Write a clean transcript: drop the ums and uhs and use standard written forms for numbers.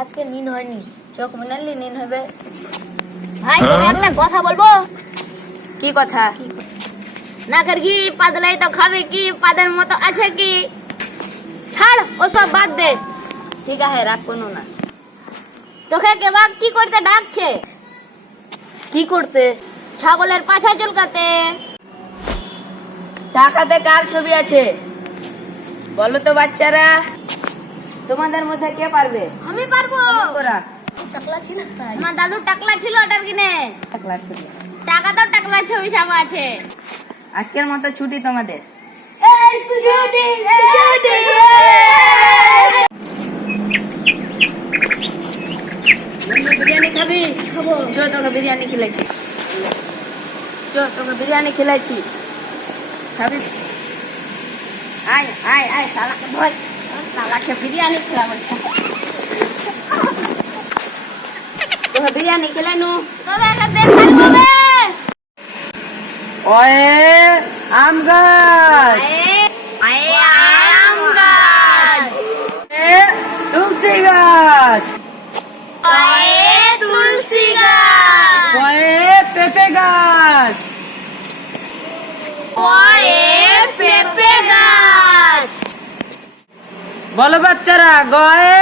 আজকে নিন হয়নি, চোখ মুনালি নিন হবে। ভাই একটা কথা বলবো। কি কথা? নাকের ঘি পাতলাই তো খাবে কি, পাদের মতো আছে কি? ছাড় ওসব বাদ দে। ঠিক আছে, রাগ কোনো না। তোকে কেবা কি করতে ডাকছে? কি করতে? ছাগলের পাছা চুলকাতে। টাকাতে কার ছবি আছে বলো তো বাচ্চারা? তোমাদের মধ্যে কে পারবে? আমি পারবো। ওরা টাকলা ছিল, আমার দাদুর টাকলা ছিল ওটার কিনে। টাকলা ছবি। টাকা তো টাকলা ছবি ছাপা আছে। আজকের মতো ছুটি তোমাদের। বিরিয়ানি খাবি? খাবো। চো তোকে বিরিয়ানি খেলেছি, চো তোকে বিরিয়ানি খেলেছি, খাবি? আয় আয় আয়, শালাকে ধর, শালাকে বিরিয়ানি খেলাবো। তোকে বিরিয়ানি খেলে নু। তবে একটা দেখাই হবে। ওয়ে আম গাছ, আয়ে আম গাছ, এ তুলসী গাছ, আয়ে তুলসী গাছ, ওয়ে পেঁপে গাছ, ওয়ে পেঁপে গাছ। বলো বাচ্চারা, গয়ে